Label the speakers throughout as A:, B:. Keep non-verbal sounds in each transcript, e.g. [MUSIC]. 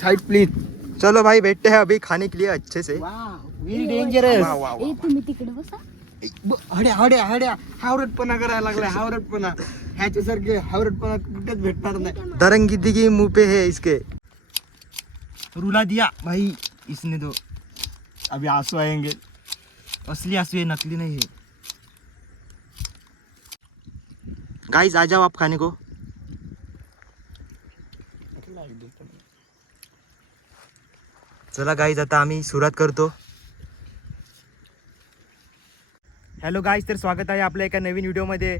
A: Side please
B: चलो भाई बैठते हैं अभी खाने के लिए अच्छे से।
A: डेंजरस
C: ए तुम्ही तिकडे बसा
A: हड्या हड्या हड्या हावरटपणा करायला लागलाय हावरटपणा ह्याच्यासारखे हावरटपणा कुठेच भेटणार नाही।
B: दरंगी दिगी मुँह पे है इसके।
A: रुला दिया। भाई इसने तो अभी आँसू आएँगे। असली आँसू है नकली नहीं है।
B: गाइस आ जाओ आप खाने को। चला गाईज आता आम्ही सुरुवात करतो. हॅलो गाईज तर स्वागत आहे आपल्या एका नवीन व्हिडिओमध्ये.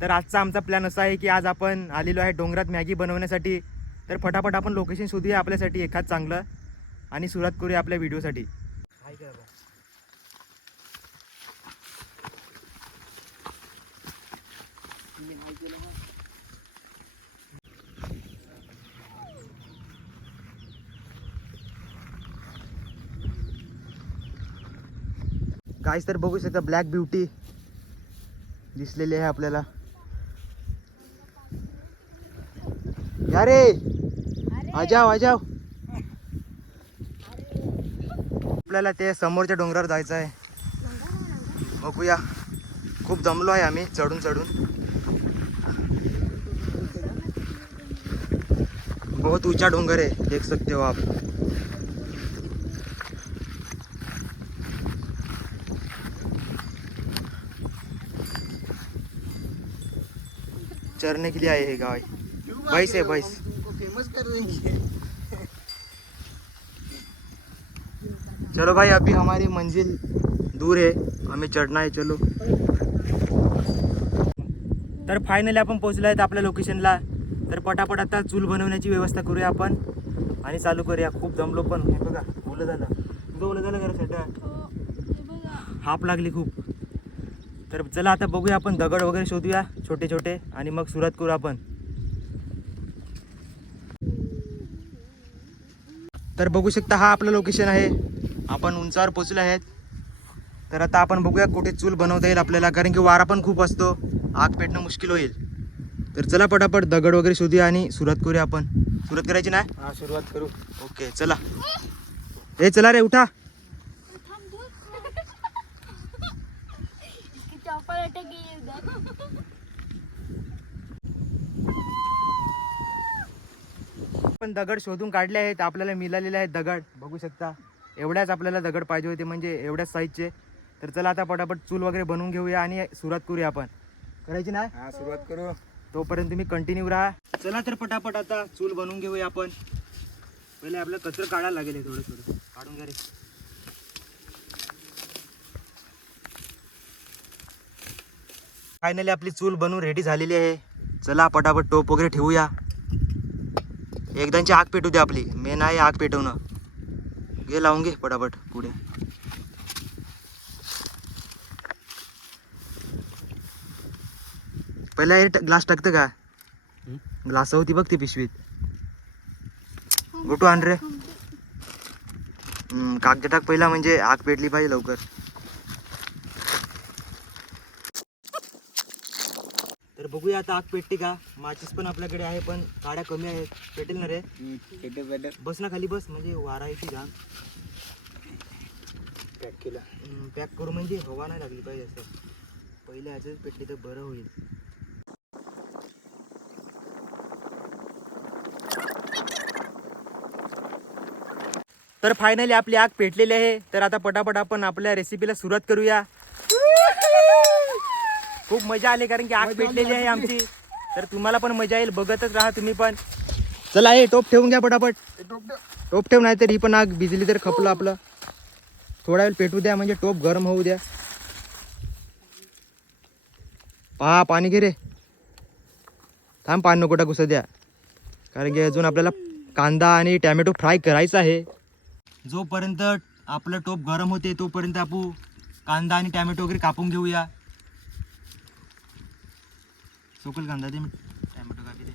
B: तर आजचा आमचा प्लॅन असा आहे की आज आपण आलेलो आहे डोंगरात मॅगी बनवण्यासाठी. तर फटाफट आपण लोकेशन शोधूया आपल्यासाठी एखाद चांगलं. आणि सुरुवात करूया आपल्या व्हिडिओसाठी गाईज तर बघू शकता ब्लॅक ब्युटी दिसलेली आहे आपल्याला. या रे! आ जाओ आ जाओ आपल्याला ते समोरच्या डोंगरावर जायचं आहे. बघूया. खूप दमलो आहे आम्ही चढून चढून. बहुत ऊंचा डोंगर है देख सकते हो आप. चरने के लिए आए है गाय। भैंस है भैंस।
A: फेमस कर देंगे
B: चलो भाई अभी हमारी मंजिल दूर है। हमें चढ़ना है चलो। तर फायनली आपण पोहोचलो आहेत आपल्या लोकेशनला तर पटापट आता चूल बनवण्याची व्यवस्था करूया आपण. आणि चालू करूया. खूप जमलो पण. हे बघा ओलं झालं. तुझं ओलं झालं जरा हाप लागली खूप. तर चला आता बघूया आपण दगड वगैरे शोधूया. छोटे छोटे आणि मग सुरुवात करू आपण. तर बघू शकता हा आपलं लोकेशन आहे. आपण उंचावर पोचलो आहेत. तर आता आपण बघूया कुठे चूल बनवता येईल आपल्याला कारण की वारा पण खूप असतो. आग पेटणं मुश्किल होईल. तर चला पटापट दगड वगैरे शोधूया आणि सुरुवात करूया आपण. सुरुवात करायची नाही?
A: हा सुरुवात करू.
B: ओके चला. ए चला रे उठा. [LAUGHS]
C: चॉपर [LAUGHS]
B: आपण दगड शोधून काढले आहेत. आपल्याला मिळालेले आहेत दगड. बघू शकता. एवढ्याच आपल्याला दगड पाहिजे होते म्हणजे एवढ्याच साईजचे तर चला आता पटापट चूल वगैरे बनवून घेऊया आणि सुरुवात करूया आपण. करायची
A: हा सुरुवात करू.
B: तोपर्यंत तुम्ही कंटिन्यू राहा. चला तर पटापट आता चूल बनवून घेऊया आपण. पहिले आपलं कचरं काढायला लागेल थोडं थोडं काढून घ्या रे. फायनली आपली चूल बनवून रेडी झालेली आहे. चला पटापट टोप वगैरे ठेवूया. एकदांची आग पेटू द्या आपली. मेन आहे आग पेटवणं घे लावून घे पटापट पुढे. पहिला हे ग्लास टाकतं का? ग्लास होती बघ ती पिशवीत. गोटू आण रे हम्म, कागद टाक पहिला म्हणजे आग पेटली पाहिजे लवकर. बघूया आता आग पेटते का? माचीस पण आपल्याकडे आहे पण काड्या कमी आहेत. पेटेल ना रे?
A: पेटे पेटे
B: बस ना खाली बस म्हणजे वारा येते का
A: पॅक केला
B: पॅक करू म्हणजे हवा नाही लागली पाहिजे असं. पहिले ह्याच्यात पेटली तर बरं होईल. तर फायनली आपली आग पेटलेली आहे. तर आता पटापट आपण आपल्या रेसिपीला सुरुवात करूया. खूप मजा आली कारण की आग पेटलेली आहे आमची. तर तुम्हाला पण मजा येईल. बघतच राहा तुम्ही पण. चला हे टोप ठेवून घ्या पटापट. टोप ठेव. नाही तर ही पण आग भिजली तर खपलं आपलं. थोडा वेळ पेटू द्या म्हणजे टोप गरम होऊ द्या. पहा पाणी घे रे. थांब पाणी नको टाकू सध्या. कारण की अजून आपल्याला कांदा आणि टॅमॅटो फ्राय करायचा आहे. जोपर्यंत आपलं टोप गरम होते तोपर्यंत आपण कांदा आणि टॅमॅटो वगैरे कापून घेऊया. सुकल गंदा ते टॅमॅटो कापी दे।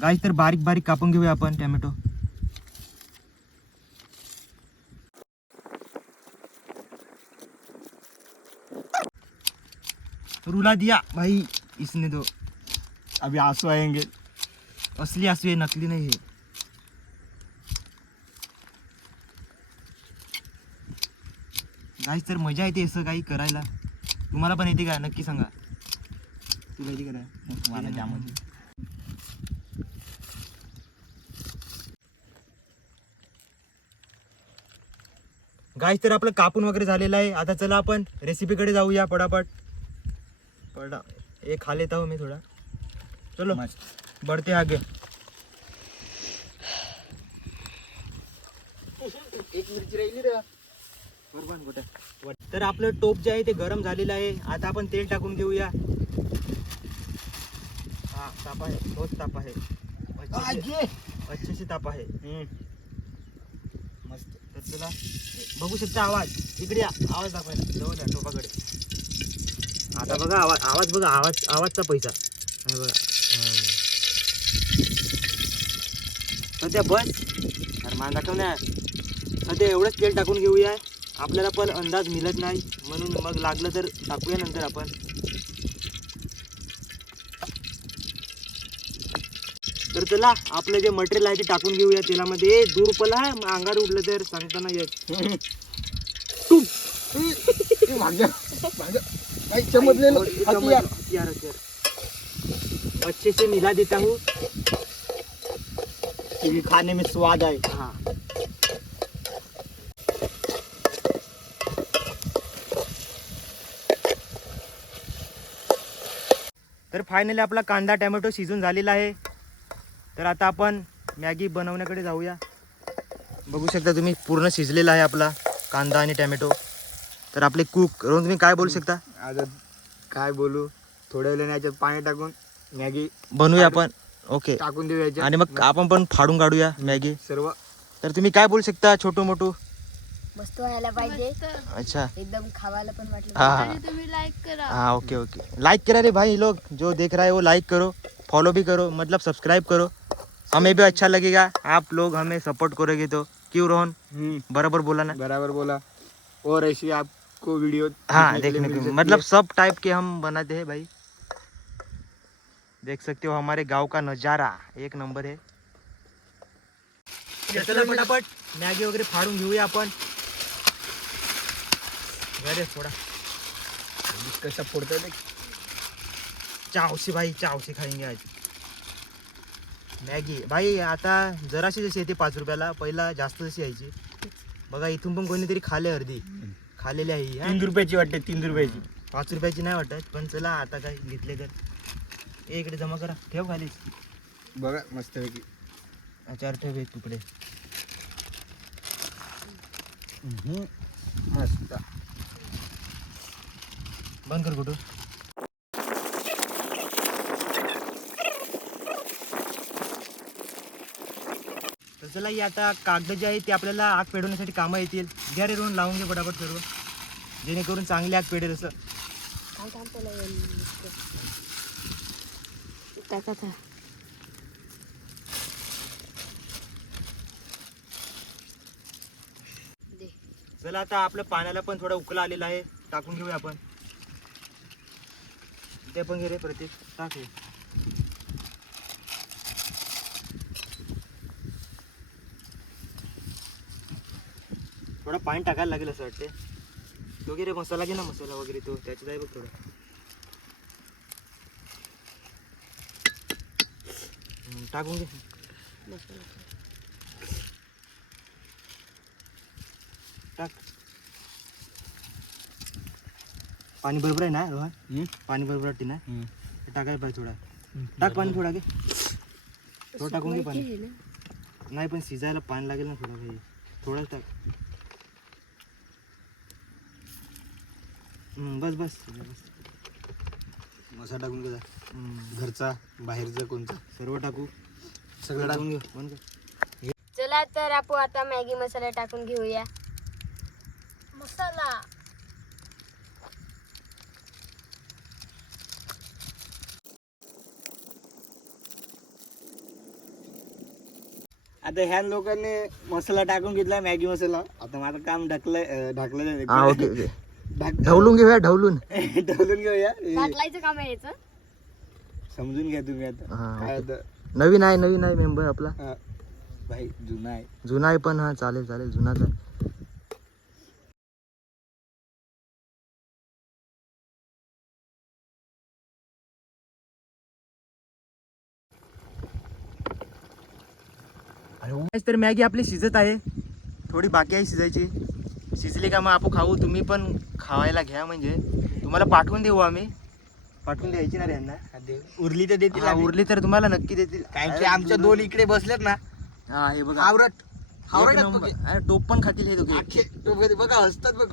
B: गाय तर बारीक बारीक कापून घेऊया आपण टोमॅटो. रुला दिया, भाई, इसने तो. अभी आँसू आएँगे. असली आँसू है नकली नहीं है. गाईस तर मजा येते असं काही करायला. तुम्हाला पण येते का? नक्की सांगा. तुला येते करा मला. गाईस तर आपलं कापून वगैरे झालेलं आहे. आता चला आपण रेसिपीकडे जाऊया पटापट. पडा. एक खा लेता हूँ मैं थोड़ा. चलो. बढ़ते आगे एक मिरची राहिली रे बरोबर कुठे तर आपलं टोप जे आहे ते गरम झालेलं आहे. आता आपण तेल टाकून घेऊया. हा ताप आहे. तोच ताप आहे. अच्छे से- अच्छे से ताप आहे. मस्त. तर चला बघू शकता आवाज. इकडे या. आवाज दाखवायला जवळ या टोपाकडे. आता बघा आवाज आवाज बघा. आवाज आवाजचा पैसा. हे बघा. सध्या बस. अरे मान दाखव ना. सध्या एवढंच तेल टाकून घेऊया. आपल्याला पण अंदाज मिळत नाही म्हणून मग लागलं तर टाकूया नंतर आपण. तर चला आपलं जे मटेरियल आहे ते टाकून घेऊया तेलामध्ये. दूर पला अंगार उडलं तर सांगताना येत अच्छे से मिला देता हूँ.
A: खाने में स्वाद आए
B: हाँ. फायनली आपला कांदा टॅमॅटो शिजून झालेला आहे. तर आता आपण मॅगी बनवण्याकडे जाऊया. बघू शकता तुम्ही पूर्ण शिजलेला आहे आपला कांदा आणि टॅमॅटो तर आपले कुक रोहन तुम्ही काय बोलू शकता?
A: आता काय बोलू? थोड्या वेळाने याच्यात पाणी टाकून मॅगी
B: बनवूया आपण. ओके
A: टाकून देऊ याच्यात.
B: आणि मग आपण पण फाडून काढूया मॅगी.
A: सर्व.
B: तर तुम्ही काय बोलू शकता छोटू मोठू
C: मस्त व्हायला पाहिजे.
B: अच्छा.
C: एकदम खावायला पण वाटलं.
B: हाँ हाँ.
C: तुम्ही लाईक करा.
B: हाँ ओके ओके. लाइक करा रे भाई लोग जो देख रहा है वो लाइक करो. फॉलो भी करो. मतलब सब्सक्राइब करो. हमें भी अच्छा लगेगा. आप लोग हमें सपोर्ट करोगे तो. क्यों रोहन?
A: हम्म,
B: बराबर बोला ना?
A: बराबर बोला. और ऐसी आपको वीडियो
B: हाँ
A: देखने के मिल
B: मतलब सब टाइप के हम बनाते हैं भाई. देख सकते हो हमारे गाँव का नज़ारा. एक नंबर है. चला पटापट मॅगी वगैरे फाडून घेऊया आपण अरे थोडा
A: कशा फोडतोय ते.
B: चावशी भाई चावशी खाएंगे आज. मॅगी. भाई आता जराशी जशी येते पाच रुपयाला पहिला जास्त जशी यायची. बघा इथून पण कोणीतरी खाले अर्धी. खालेली आहे ही?
A: तीन रुपयाची वाटते तीन रुपयाची.
B: पाच रुपयाची नाही वाटत पण चला आता काय घेतले तर. ए, इकडे जमा करा. ठेव खालीच.
A: बघा मस्त पैकी
B: चार ठेव एक तुकडे.
A: मस्त.
B: बंद कर कुठं? तर चला ही आता कागद जे आहे ते आपल्याला आग पेटवण्यासाठी कामं येतील. घ्या रे रोहन लावून घे पटापट सर्व. जेणेकरून चांगली आग पेटेल असं. चला आता आपल्या पाण्याला पण थोडा उकला आलेला आहे. टाकून घेऊया आपण. ते पण घे रे प्रतीक. टाक. थोडा पाणी टाकायला लागेल असं वाटते तो घे रे मसाला घे ना मसाला वगैरे तो. त्याच्यात आहे बघ थोडा. टाकून घे. टाक. पाणी बरोबर आहे ना रोहन? पाणी बरोबर वाटते ना. हे टाकायला पाहिजे थोडा. टाक पाणी थोडा घे थोडं टाकून घे पाणी. नाही पण शिजायला पाणी लागेल ना थोडं भाई थोडं टाक. बस बस बस.
A: मसाला टाकून
B: हम्म,
A: घरचा बाहेरचा कोणता?
B: सर्व टाकू.
A: सगळं
B: टाकून घेऊ कर.
C: चला तर आपण आता मॅगी मसाला टाकून घेऊया. मसाला.
A: आता ह्या लोकांनी मसाला टाकून घेतला मॅगी मसाला. आता माझं काम ढकलंय अं, ढकललं
B: हा ओके ओके. ढवलून घेऊया ढवलून. [LAUGHS]
A: ढवलून घेऊया. हे,
C: काम आहे याचं.
A: समजून घ्या तुम्ही आता.
B: हा,
A: काय
B: ओके.
A: आता?
B: नवीन आहे नवीन आहे मेंबर आपला.
A: हा. भाई जुना आहे.
B: जुना आहे पण हा चालेल चालेल जुनाच आहे. Guys, तर मॅगी आपली शिजत आहे. थोडी बाकी आहे शिजायची. शिजली का मग आपण खाऊ. तुम्ही पण खावायला घ्या म्हणजे. तुम्हाला पाठवून देऊ आम्ही. पाठवून द्यायची ना यांना.
A: उरली तर देतील.
B: उरली तर तुम्हाला नक्की देतील.
A: कारण की आमच्या दोन इकडे बसलेत ना.
B: हा हे बघा. नंबर. अरे, टोप पण खातील हे दोघे.
A: बघा हसतात बघ.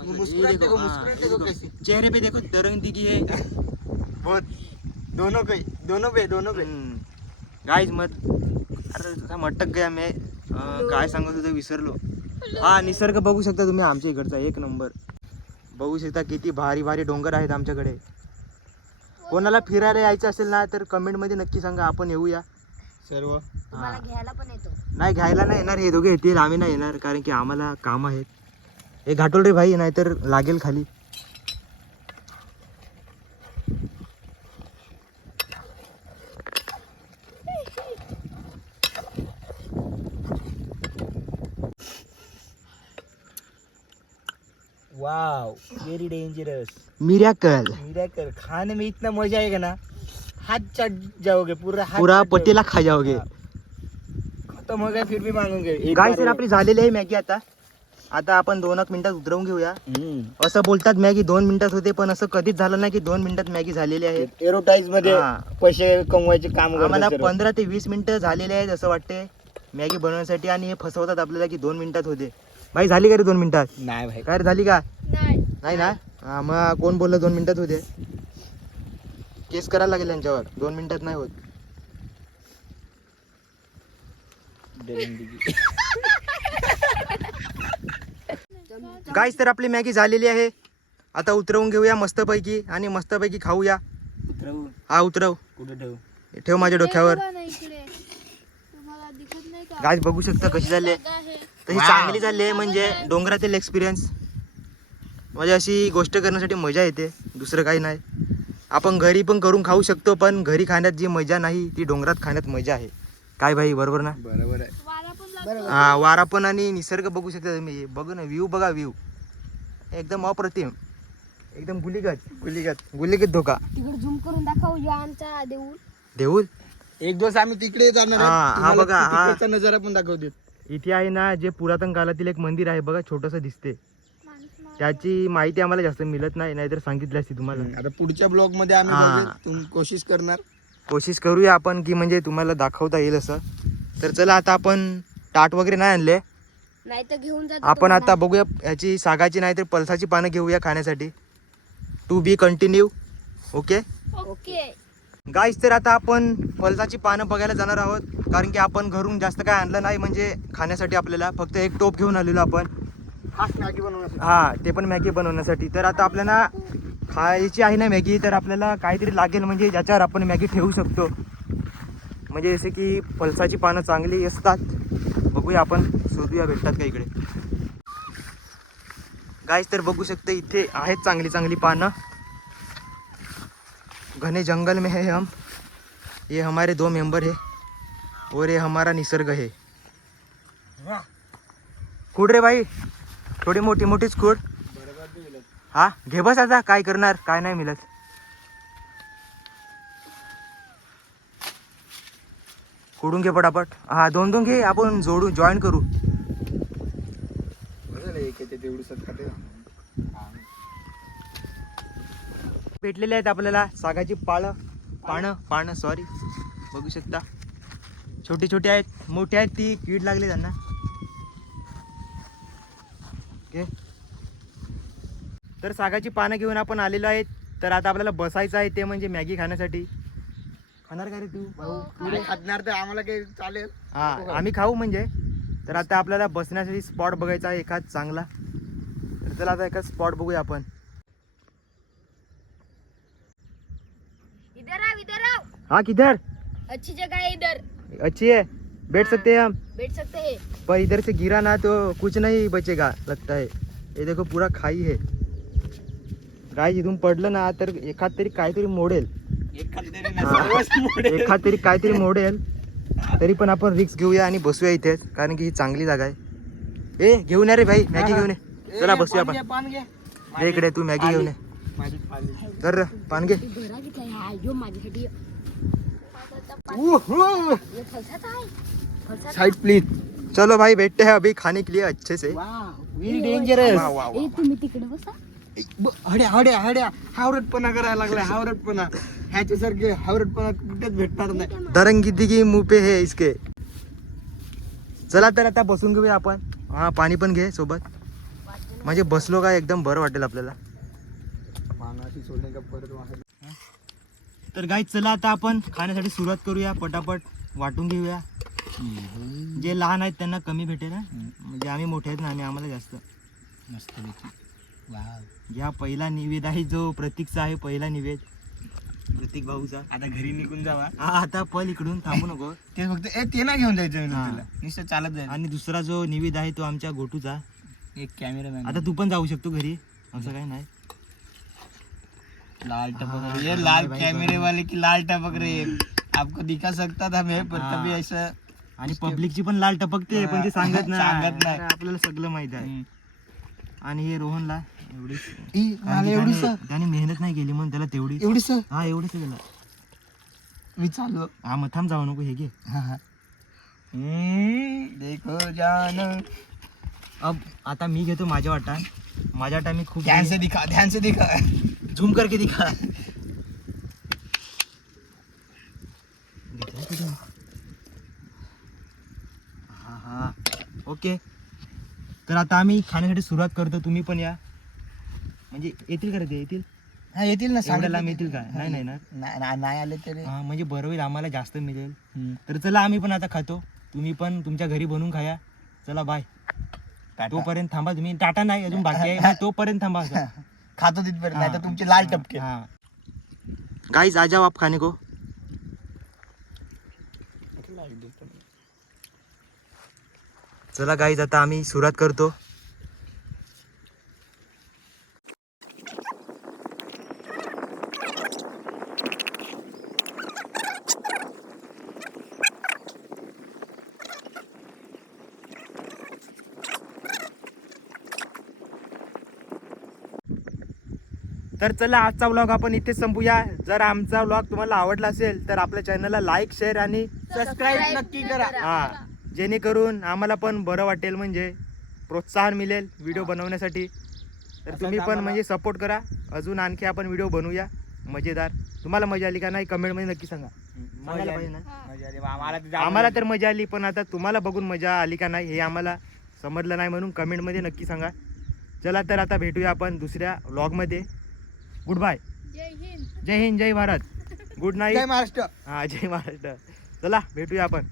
B: चेहरे पे देखो तरंग दिखी है. [LAUGHS]
A: बहुत. दोनों पे दोनों पे दोनों पे.
B: गाईज मत अरे काय मटक गया मी काय सांगत होतो विसरलो. हा निसर्ग बघू शकता तुम्ही आमच्या इकडचा एक नंबर. बघू शकता किती भारी भारी डोंगर आहेत आमच्याकडे. कोणाला फिरायला यायचं असेल ना तर कमेंटमध्ये नक्की सांगा आपण येऊया.
A: सर्व.
C: तुम्हाला घ्यायला पण येतो.
B: नाही घ्यायला नाही येणार हे दोघे येतील आम्ही नाही येणार कारण की आम्हाला काम आहेत. हे घाटोल रे भाई नाहीतर लागेल खाली.
A: Wow very dangerous
B: miracle
A: miracle खाने में इतना मजा आएगा ना हाथ चट जाओगे पूरा हाथ
B: पुरा
A: चट जाओगे.
B: पतीला खा जाओगे.
A: खत्म हो गया फिर भी मांगोगे एक
B: गाय सर. आपली झालेली आहे मॅगी आता आता आपण दोन एक मिनिटात उतरवून घेऊया. असं बोलतात मॅगी दोन मिनिटात होते पण असं कधीच झालं नाही की दोन मिनिटात मॅगी झालेली आहे
A: एरोटाईजमध्ये
B: हा.
A: पैसे कमवायचे काम करतात सर्व.
B: पंधरा ते वीस मिनिटं झालेले आहेत असं वाटते मॅगी बनवण्यासाठी आणि हे फसवतात आपल्याला की दोन मिनिटात होते भाई झाली का रे दोन मिनिटात?
A: नाही भाई.
B: काय रे झाली का?
C: नाही.
B: नाही ना? हा, मग कोण बोललं दोन मिनिटात होते केस करायला लागेल यांच्यावर. दोन मिनिटात नाही होत. [LAUGHS] गाईस तर आपली मॅगी झालेली आहे. आता उतरवून घेऊया मस्तपैकी आणि मस्तपैकी खाऊया.
A: उतरवू.
B: हा उतरव.
A: कुठे ठेवू?
B: ठेव माझ्या डोक्यावर.
C: इकडे. तुम्हाला दिसत नाही का?
B: गाईस बघू शकता कशी झाली आहे.
C: आहे
B: तशी चांगली झाली आहे म्हणजे डोंगरातील एक्सपिरियन्स म्हणजे अशी गोष्ट करण्यासाठी मजा येते दुसरं काही नाही. आपण घरी पण करून खाऊ शकतो पण घरी खाण्यात जी मजा नाही ती डोंगरात खाण्यात मजा आहे. काय भाई बरोबर ना?
A: बरोबर आहे.
C: वारा पण
B: हा वारा पण आणि निसर्ग बघू शकता तुम्ही. बघू ना व्ह्यू बघा व्ह्यू एकदम अप्रतिम. एकदम गुलीगत.
A: गुलीगत.
B: गुलीगत धोका.
C: तिकडे झूम करून दाखव यो आमचा देऊळ.
B: देऊळ?
A: एक दिवस आम्ही तिकडे जाणार.
B: हा, हा बघा, हा.
A: तिकडचा नजारा पण दाखवते.
B: इथे आहे ना जे पुरातन काळातील एक मंदिर आहे बघा छोटस दिसते त्याची माहिती आम्हाला जास्त मिळत नाही नाहीतर सांगितली असती तुम्हाला.
A: आता पुढच्या ब्लॉगमध्ये आम्ही
B: हा.
A: बघू, तुम कोशिश करणार.
B: कोशिश करूया आपण की म्हणजे तुम्हाला दाखवता येईल असं. तर चला आता आपण ताट वगैरे नाही आणले.
C: नाही तर घेऊन जातो
B: आपण आता बघूया याची सागाची नाही तर पलसाची पानं घेऊया खाण्यासाठी. To be continued okay
C: okay
B: guys तर आता आपण फलसाची पानं बघायला जाणार आहोत. कारण की आपण घरून जास्त काय आणलं नाही म्हणजे खाण्यासाठी आपल्याला फक्त एक टोप घेऊन आलेलो आपण.
A: मॅगी बनवण्यासाठी.
B: हा ते पण मॅगी बनवण्यासाठी. तर आता आपल्याला खायची आहे ना मॅगी तर आपल्याला काहीतरी लागेल म्हणजे ज्याच्यावर आपण मॅगी ठेवू शकतो. म्हणजे जसे की फलसाची पानं चांगली असतात. बघूया आपण शोधूया भेटतात का इकडे. गाईस तर बघू शकते इथे आहेत चांगली चांगली पानं. घने जंगल में है हम। ये हमारे दो मेंबर है और ये हमारा निसर्ग है। कुड रे भाई। थोडी मोठी मोठीच कुड हा घे बस आता। काय करणार? काय नाही मिळत। कुडून घे पटापट। हा दोन दोन घे. आपण जोडू जॉईन करू
A: बरं एक येते तेवढं खाते
B: भेटलेले आहेत आपल्याला. सागाची पाळं पानं पानं सॉरी बघू शकता. छोटी छोटी आहेत मोठी आहेत ती कीड लागली त्यांना. ओके. तर सागाची पानं घेऊन आपण आलेलो आहेत. तर आता आपल्याला बसायचं आहे ते म्हणजे मॅगी खाण्यासाठी. खाणार का रे तू? भाऊ
A: पुढे खाणार. तर आम्हाला काही चालेल.
B: हा. आम्ही खाऊ म्हणजे. तर आता आपल्याला बसण्यासाठी स्पॉट बघायचा आहे एखाद चांगला. तर चला आता एखाद स्पॉट बघूया आपण
C: इधर आओ इधर आओ
B: हाँ किधर?
C: अच्छी जगह है इधर।
B: अच्छी है? बैठ सकते हैं हम?
C: बैठ सकते हैं।
B: पर इधर से गिरा ना तो कुछ नहीं बचेगा लगता है। ये देखो पूरा खाई है। गाय इथून पडलं ना तर एखाद तरी काहीतरी मोडेल
A: एखाद तरी
B: हा. काहीतरी मोडेल तरी पण आपण रिक्स घेऊया आणि बसूया इथेच कारण की ही चांगली जागा आहे. ए घेऊन या रे भाई मॅगी घेऊन ये. चला बसूया
A: पान
B: आपण. इकडे तू मॅगी घेऊन ये. तर पान
A: साइड प्लीज
B: चलो भाई बैठते हैं अभी खाने के लिए अच्छे से।
A: व्हेरी डेंजरस
C: ए तुम्ही तिकडे बसा.
A: हड्या हड्या हड्या. हावरटपणा करायला लागलाय हावरटपणा. ह्याच्यासारखे हावरटपणा कुठेच भेटणार नाही.
B: दरंगी दिगी मुंह पे है इसके. चला तर आता बसून घेऊया आपण. हा पाणी पण घे सोबत. म्हणजे बसलो का एकदम बरं वाटेल आपल्याला. तर गाई चला आता आपण खाण्यासाठी सुरुवात करूया. पटापट वाटून घेऊया. जे लहान आहेत त्यांना कमी भेटेल ना म्हणजे आम्ही मोठे आहेत ना आम्ही आम्हाला जास्त.
A: मस्त
B: या पहिला निवेद आहे जो प्रतीकचा आहे पहिला निवेद. प्रतीक भाऊचा.
A: आता घरी निघून जावा.
B: हा आता पल इकडून थांबू नको.
A: ते फक्त ए ते ना घेऊन जायचं नुसतं चालत जायचं.
B: आणि दुसरा जो निवेद आहे तो आमच्या गोटूचा.
A: एक कॅमेरा
B: आता तू पण जाऊ शकतो घरी. असं काही नाही.
A: लाल टपक रहे ये लाल कैमरे। वाले की लाल टपक रही है। आपको दिखा सकता था मैं पर. कभी ऐसा
B: आणि पब्लिकची पण लाल टपकते पण ते सांगत नाही.
A: सांगत नाही.
B: आपल्याला सगळं माहीत आहे. आणि हे रोहनला एवढीच त्याने मेहनत नाही केली म्हणून त्याला तेवढी
A: एवढीच
B: हा एवढीच गेला
A: मी चाललो.
B: हा मग थांब जाऊ नको हे घे.
A: हा, हा. देखो जान.
B: अब आता मी घेतो माझ्या वाटा. माझ्या वाटा मी खूप
A: ध्यान से दिखा ध्यान से दिखा.
B: झूम करके दिखा? हा हा। ओके। तर आता आम्ही खाण्यासाठी सुरुवात करतो. तुम्ही पण या. म्हणजे येतील का रे ते? येतील?
A: हा येतील ना
B: लांब
A: सांगितलं.
B: येतील का? नाही नाही ना?
A: नाही आले तरी.
B: हा म्हणजे बरं होईल. आम्हाला जास्त मिळेल. तर चला आम्ही पण आता खातो. तुम्ही पण तुमच्या घरी बनवून खाया. चला बाय
A: टाटा.
B: तोपर्यंत थांबा. तुम्ही टाटा नाही अजून बाकी आहे. [LAUGHS] तोपर्यंत थांबा. [LAUGHS]
A: खातो तिथपर्यंत नाही तर तुमचे लाल टपके.
B: गाइस आ जाओ आप खाने को. चला गाईज आता आम्ही सुरुवात करतो. तर चला आजचा व्लॉग आपण इथेच संपूया. जर आमचा व्लॉग तुम्हाला आवडला असेल तर आपल्या चॅनलला लाईक शेअर आणि
A: सबस्क्राईब नक्की करा.
B: हा. जेणेकरून आम्हाला पण बरं वाटेल म्हणजे प्रोत्साहन मिळेल व्हिडिओ बनवण्यासाठी. तर तुम्ही पण म्हणजे सपोर्ट करा. अजून आणखी आपण व्हिडिओ बनवूया. मजेदार. तुम्हाला मजा आली का नाही कमेंटमध्ये नक्की सांगा. आम्हाला तर मजा आली पण आता तुम्हाला बघून मजा आली का नाही हे आम्हाला समजलं नाही म्हणून कमेंटमध्ये नक्की सांगा. चला तर आता भेटूया आपण दुसऱ्या व्लॉगमध्ये गुड बाय
C: जय हिंद.
B: जय हिंद जय भारत. गुड नाईट
A: जय महाराष्ट्र.
B: हा जय महाराष्ट्र. चला भेटूया आपण.